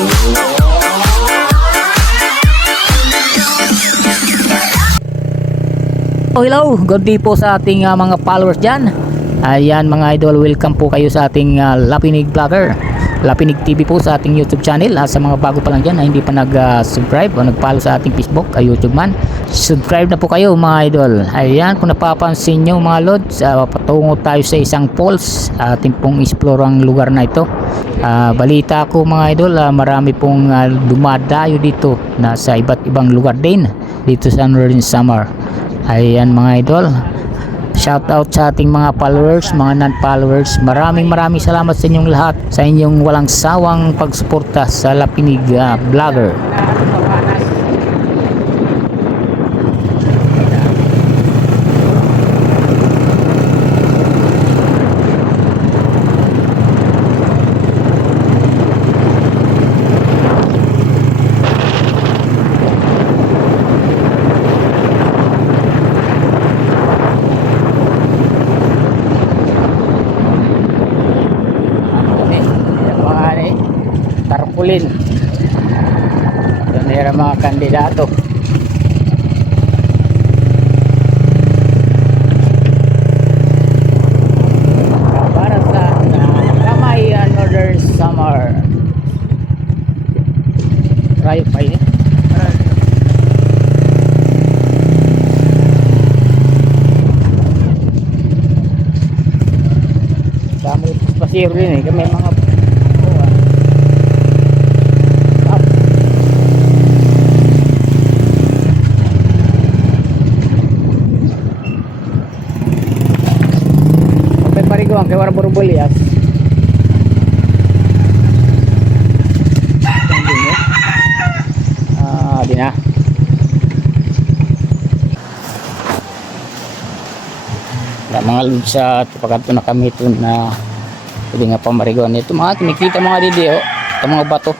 Oh, hello, good day po sa ating mga followers dyan. Ayan mga idol, welcome po kayo sa ating Lapinig Vlogger, Lapinig TV po sa ating YouTube channel. Sa mga bago pa lang dyan na hindi pa nag-subscribe o nag-follow sa ating Facebook, YouTube man, subscribe na po kayo mga idol. Ayan, kung napapansin nyo mga lods, patungo tayo sa isang falls. Ating pong explore ang lugar na ito. Balita ko mga idol, marami pong dumadayo dito na sa iba't ibang lugar din dito sa Northern Samar. Ayan mga idol, shout out sa ating mga followers, mga non-followers. Maraming salamat sa inyong lahat, sa inyong walang sawang pagsuporta sa Lapinig Vlogger. Tarpulin. Ito na mga kandidato. Para sa Kamay Northern Samar. Rayo pa yun. Dami pasiro rin kami mga pariguan kay wala burubulias. Di na. Mga lods sa pagkanto na kami ito na pwede nga pamariguan ito. Mga kinikita mga didi ito mga bato.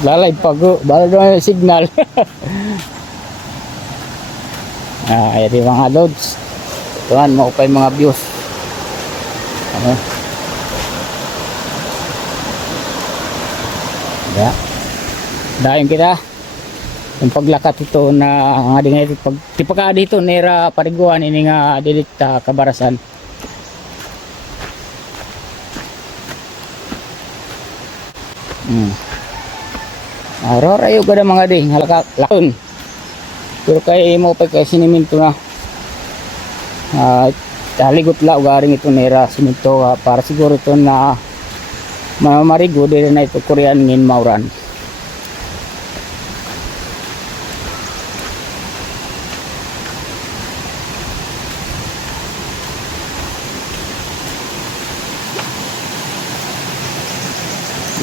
Lalay pago, bala doon yung signal. Ayan yung mga loads. Tuhan, maupay mga views. Ano? Yeah. Dahil kita yung paglakat ito na nga din ito pag tipaka dito nera pariguan ini nga dilit kabarasan. Araw-araw kada mga ding halaka lakon. Pero kay mo pa kay siniminto na. Taligot la ugaring ito nera siminto para siguro ito na mamarigo din na ito Korean ngin mauran.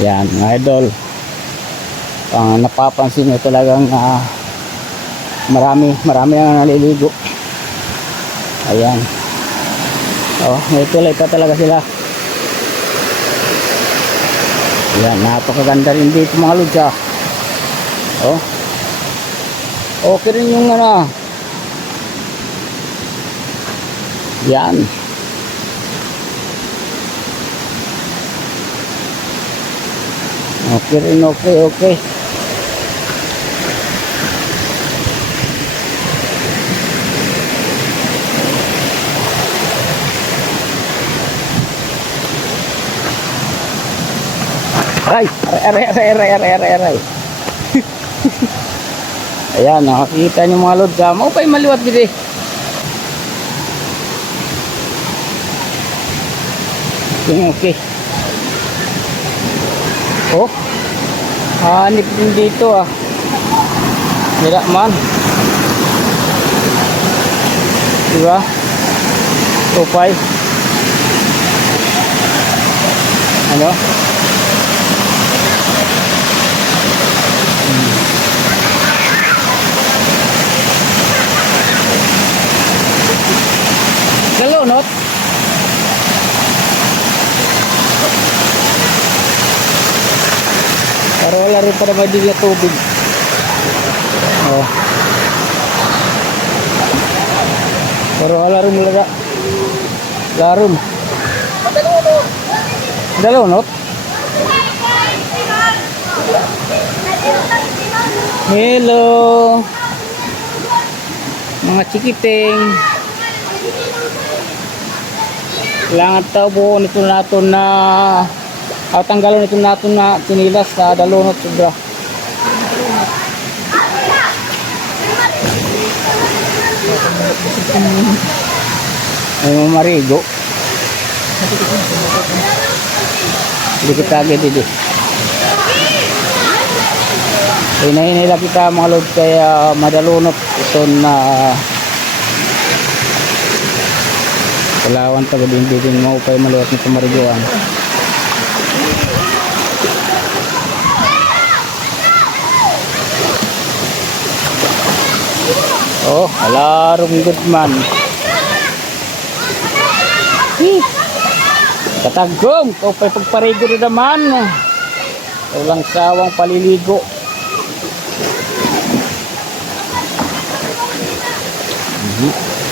Yan mga idol. Napapansin nyo talagang marami ang naliligo. Ayan. May tulay pa talaga sila. Ayan, napakaganda rin dito mga lodya. Okay rin yung yan. Okay rin, okay. Aray. Ayan, nakakita nyo mga lods. Maupay maliwat gini. Okay. Hanip din dito Tidak man. Diba? Upay. Ano? Galunot. wala rin pa naman din yung tubig. Oh. Pero wala rin malaga. Larum. Dalunot. Hello. Mga chikiting. Kailangan tao po nito natin na tanggalon nito natin na sinilas sa dalunot sobra. Ay mga marigo. Hindi kita agad dito. Hinahinila kita mga lord kaya madalunot ito na Kalawan taga din mo upay maluwat nito mariguan. Oh, alarong good man. Katagom, kau pa'y pagparigo na naman. Walang sawang paliligo.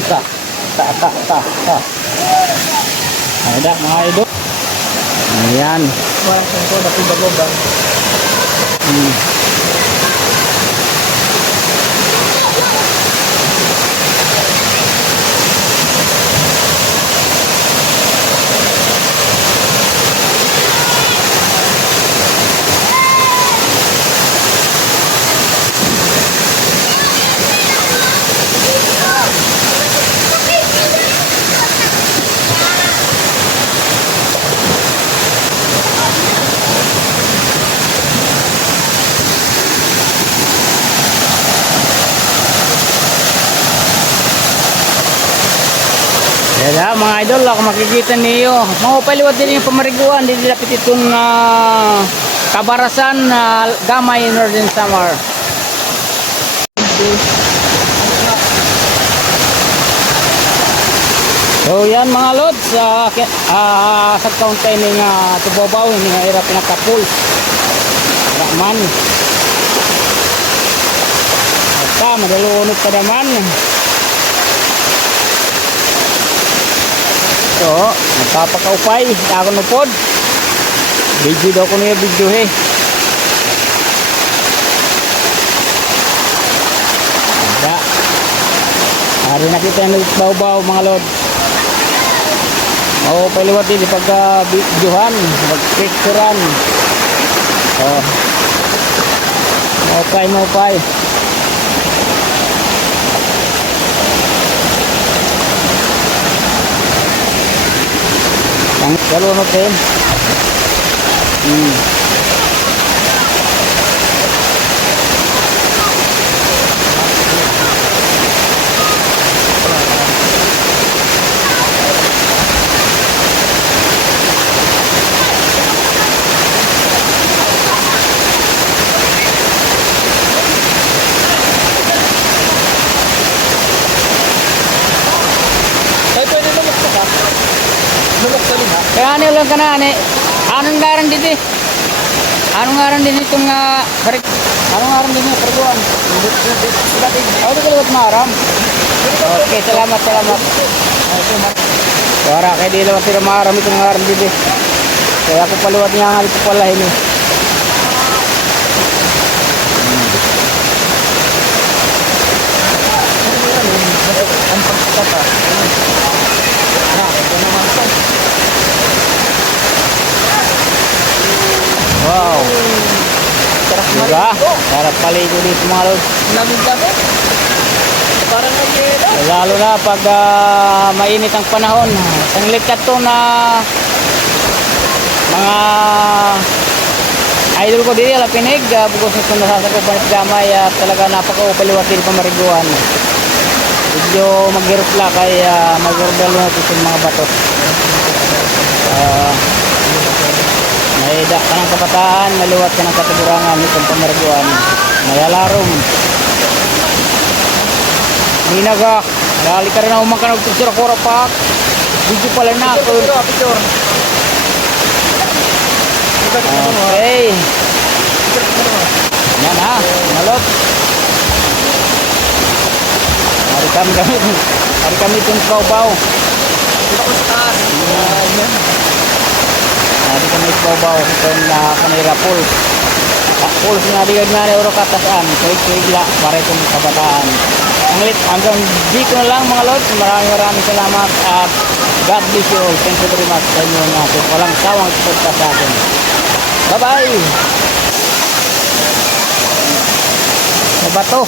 Ta. Ada mga idol. Ayan. Yan mga idol, ako makikita niyo. Mga paliwat din yung pamariguan, hindi lapit itong Kabarasan, Gamay, Northern Samar. So yan mga lods, sa kaunti ng tubabaw, hindi nga hirap pinakapul. Raman. At madalunod pa naman. So, nagpapakaupay, ako nupod. Video daw ko niya video he. Ada. Hari na kita nagbaw-baw mga lord. Oo, paliwat din pagka-videohan, pag-picturean. Oh. Maupay. Dalunot din. Kaya ano lang ka na, anong ngaran din eh? Anong ngaran din itong anong ngaran din yung perguan? Ako ito kalawat maram. Okay, salamat. Wara, kaya di lang sila maram itong ngaran din eh. Kaya ako paliwat niya nga ito pala ini. Ang pagkakata. Wow. Diba? Sarap paligo dito mga lord. Parang lalo na pag mainit ang panahon. Ang likat to na mga idol ko dito, lapinig. Bugos nito nasasakupan at gamay at talaga napaka-upaliwat din pamariguan. Medyo mag-hirap lang kaya mag-ordalo na itong mga batot. May dak ka ng kabataan, maliwat ka ng katagurangan itong pamariguan. May alarong. Hinaga, lali ka rin na umang ka nagtugsura kura pa. Video pala na ako. Okay. Yan ha, malot. Hari kami itong baw-baw. Hari kami baw-baw itong kanira pools. Pools nga digag nga na euro katasaan. Tuig-tuig la para itong kabataan. Hanggang dito na lang mga lot. Maraming salamat at God bless you all. Thank you very much sa inyo na walang sawang suporta sa akin. Bye-bye! Mabato!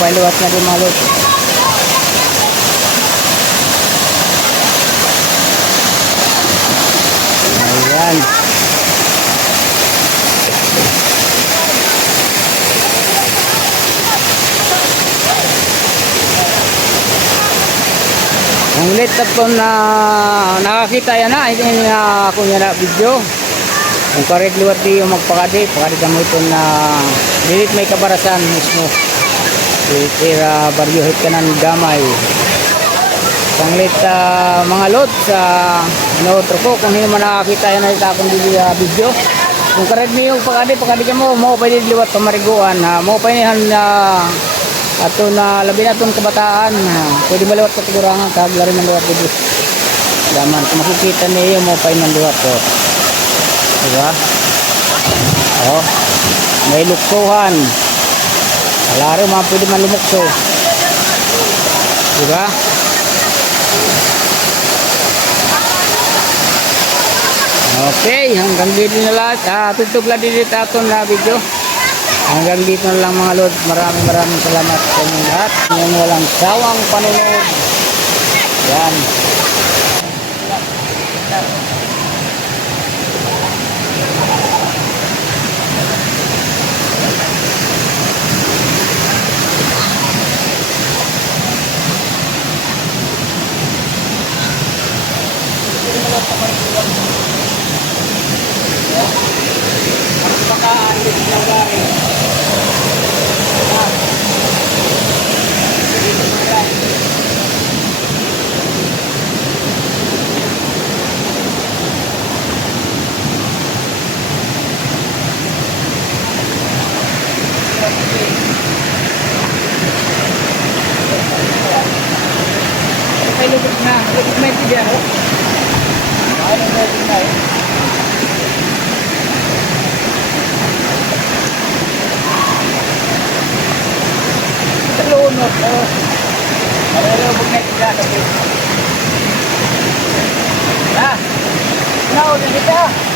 Paliwat na din mga lot. Ayan. Ang ulit ito na nakakita yan na hindi na ako niya na video. Kung kareg liwat di yung magpakadi mo ito na dilit may kabarasan mismo. Tira baryohit ka ng gamay. Panglit mga lot sa inotro ko. Kung hindi man nakakita yan na ito akong video. Kung karag niyo pagkadi ka mo pwede liwat pamariguan. Mo pwede ato na labi na itong kabataan. Pwede maliwat sa tigurangan. Kaglari ng liwat dito. Daman kung makikita niyo mo pwede ng liwat to. Diba? Oh, may luksuhan. Laro mga pwede man lumukso. Diba? Okay, hanggang dito na lahat. Tutug lang dito aton na video. Hanggang dito na lang mga lord. Maraming salamat sa inyo lahat. Ngayon walang sawang panonood. Yan. Lubog na, lubog na yung tibiyan, oh. Ay, lubog na, eh. Ito lunod, oh. Ay, lubog na yung tibiyan, okay. Ha? Naudin kita.